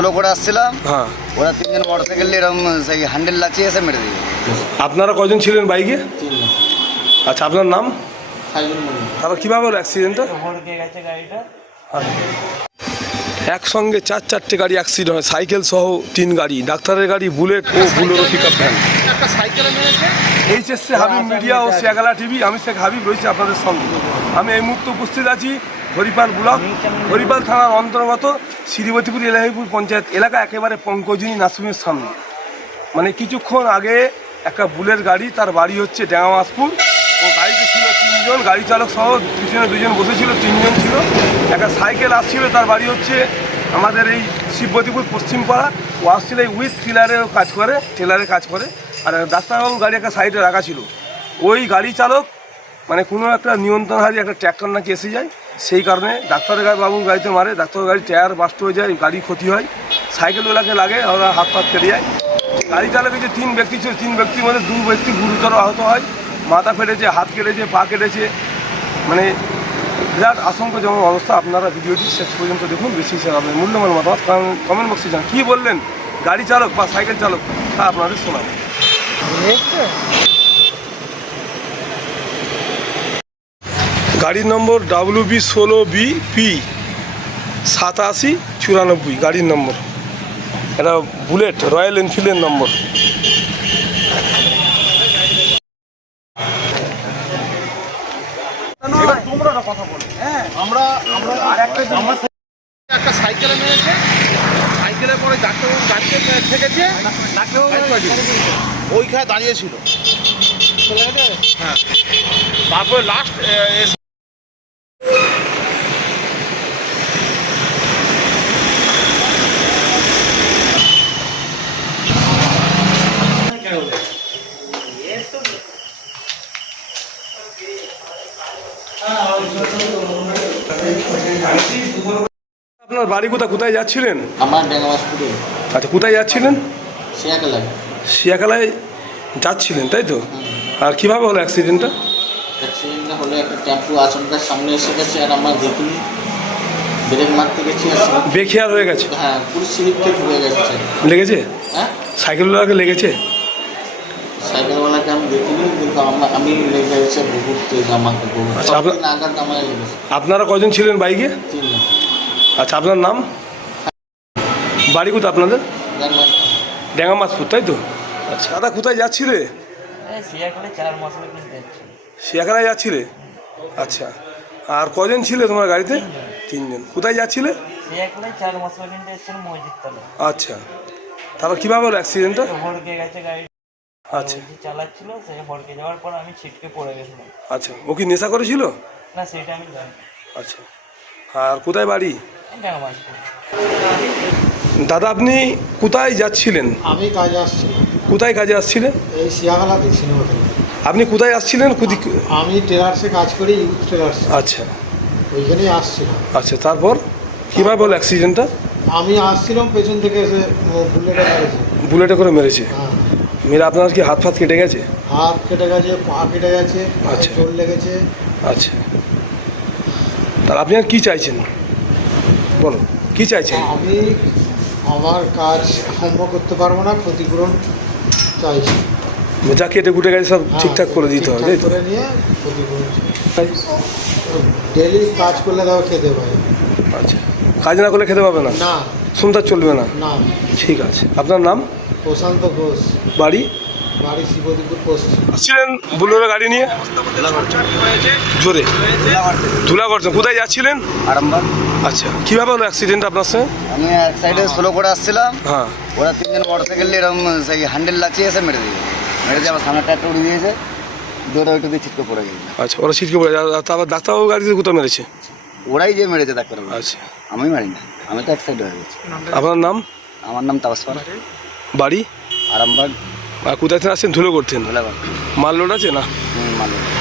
Slow করে আসছিলাম। হ্যাঁ। ওরা তিনজন মোটর সাইকেল নিয়ে এরকম সেই হ্যান্ডেল লাচিয়ে এসে মেরে দিল আপনারা কজন ছিলেন বাইকে? আচ্ছা আপনার নাম? তারপর কীভাবে হলো অ্যাক্সিডেন্টটা একসঙ্গে চার চারটে গাড়ি অ্যাক্সিডেন্ট হয় সাইকেল সহ তিন গাড়ি। ডাক্তারের গাড়ি বুলেট ও Bolero pick up van HSC Habib media ও শেখালা টিভি আমি শেখ হাবিব রয়েছি আপনাদের সঙ্গে। আমি এই মুহূর্তে উপস্থিত আছি হরিপাল ব্লক, হরিপাল থানার অন্তর্গত শ্রীবতীপুর এলাহিপুর পঞ্চায়েত এলাকা একেবারে পঙ্কজিনী নাসিমের সামনে। মানে কিছুক্ষণ আগে একটা বুলের গাড়ি, তার বাড়ি হচ্ছে ড্যাঙামাসপুর ও গাড়িতে ছিল তিনজন, গাড়ি চালক সহ পিছনে দুজন বসেছিল, তিনজন ছিল। একটা সাইকেল আসছিল, তার বাড়ি হচ্ছে আমাদের এই শিববতীপুর পশ্চিমপাড়া। ও আসছিল এই উইথ টিলারের কাজ করে টেলারে কাজ করে। আর ডাক্তারবাবু গাড়ি একটা সাইডে রাখা ছিল। ওই গাড়ি চালক মানে কোনো একটা নিয়ন্ত্রণ হারিয়ে একটা ট্র্যাক্টর নাকি এসে যায় সেই কারণে ডাক্তারের গাড়ি বাবুর গাড়িতে মারে, ডাক্তারের গাড়ি টায়ার বাস্ট হয়ে যায় গাড়ি ক্ষতি হয়। সাইকেলওয়ালাকে লাগে, ওরা হাত পাত কেটে যায়। গাড়ি চালকে যে তিন ব্যক্তি ছিল, তিন ব্যক্তির মধ্যে দু ব্যক্তি গুরুতর আহত হয়। মাথা ফেটেছে, হাত কেটেছে, পা কেটেছে। মানে বিরাট আশঙ্কাজনক অবস্থা। আপনারা ভিডিওটি শেষ পর্যন্ত দেখুন, বেশি হিসেবে আপনার মূল্যবান মতামত কমেন্ট বক্সে যান কী বললেন? গাড়ি চালক বা সাইকেল চালক, তা আপনাদের শোনাবো। গাড়ির নম্বর ডাব্লিউ বি ষোলো বি পি সাতাশি চুরানব্বই গাড়ির নম্বর। এটা বুলেট রয়্যাল এনফিল্ডের নম্বর। আমরা আমরা একটা সাইকেলে মেরেছে সাইকেলে পরে ডাক্তারবাবু গাড়িতে ঠেকেছে ওইখানে দাঁড়িয়ে ছিল হ্যাঁ। তারপরে লাস্ট আপনার বাড়ি কোথায়? কোথায় যাচ্ছিলেন? আমার ড্যাঙামাসপুরে আচ্ছা কোথায় যাচ্ছিলেন? লাগে শিয়াখালায় যাচ্ছিলেন তাই তো? আর কীভাবে হলো অ্যাক্সিডেন্টটা অ্যাক্সিডেন্টটা হলে একটা টেম্পু আচমকার সামনে এসে গেছে আর আমার দেখিনি ব্রেক মারতে গেছি বেখিয়াল হয়ে গেছে? হ্যাঁ পুরো স্লিপ গেছে। লেগেছে? হ্যাঁ? সাইকেলওয়ালাকে লেগেছে? সাইকেলওয়ালাকে আমি দেখিনি কিন্তু আমার আমি লেগে আমাকে আচ্ছা, আমায় লেগেছে আপনারা কজন ছিলেন বাইকে? তিনজন আচ্ছা আপনার নাম? বাড়ি কোথায় আপনাদের? ড্যাঙামাসপুর ড্যাঙ্গামাসপুর তাই তো? আচ্ছা দাদা কোথায় যাচ্ছিলে শিয়াখালায় যাচ্ছিলে আচ্ছা আর কজন ছিলে তোমার গাড়িতে? তিনজন। কোথায় যাচ্ছিলে? আচ্ছা তারপর কীভাবে হলো অ্যাক্সিডেন্টটা আচ্ছা। যে চালাচ্ছিল সে ভরকে যাওয়ার পর আমি ছিটকে পড়ে গেছিলাম। আচ্ছা ও কি নেশা করেছিল? না সেটা আমি জানি আচ্ছা। আর কোথায় বাড়ি? দাদা আপনি কোথায় যাচ্ছিলেন? আমি কাজে আসছিলাম। কোথায় কাজে আসছিলেন? এই আপনি কোথায় আসছিলেন? আমি ট্রেলার্সে কাজ করি ইউথ আচ্ছা। ওইখানেই আসছিলাম। আচ্ছা তারপর? কীভাবে হলো অ্যাক্সিডেন্টটা আমি আসছিলাম পেছন থেকে এসে বুলেটে মেরেছে। বুলেটে করে মেরেছে। হ্যাঁ। মেরে আপনার কি হাত ফাত কেটে গেছে? হাত কেটে গেছে পা কেটে গেছে আচ্ছা। চোট লেগেছে। আচ্ছা। তাহলে আপনি আর কী চাইছেন? বলো কী চাইছেন? আমি আমার কাজ আরম্ভ করতে পারব না ক্ষতিপূরণ চাইছি। যা কেটে কুটে গেছে সব হ্যাঁ, ঠিকঠাক করে দিতে হবে ঠিকঠাক তাই তো? করে নিয়ে ক্ষতিপূরণ ডেলি কাজ করলে তাও খেতে পাই। আচ্ছা। কাজ না করলে খেতে পাবে না? না। সন্ধ্যা চলবে না? না ঠিক আছে। আপনার নাম? প্রশান্ত ঘোষ। বাড়ি? বাড়ি শিবদীপুর পশ্চিম। আসছিলেন বুলোরে গাড়ি নিয়ে? জোরে। কোথায় যাচ্ছিলেন? আরামবাগ। আচ্ছা। কীভাবে হলো অ্যাক্সিডেন্ট আপনার সঙ্গে? আমি এক সাইডে স্লো করে আসছিলাম। হ্যাঁ। ওরা তিনজন নিয়ে এরকম সেই হ্যান্ডেল এসে মেরে সামনে টায়ারটা উড়ে দিয়েছে। দৌড়ে ওইটা দিয়ে ছিটকে পড়ে গেছে। আচ্ছা ওরা ছিটকে পড়ে যায়। আর তারপর ডাক্তারবাবু গাড়িতে কোথাও মেরেছে? ওরাই যে মেরেছে ডাক্তার আচ্ছা। আমি মারি না আমি তো এক সাইড হয়ে গেছি। আপনার নাম? আমার নাম তাপসপাল বাড়ি? আরামবাগ। আর কোথায় আছেন? ধুলো করছেন মাল লোড আছে না? হুম, মালদা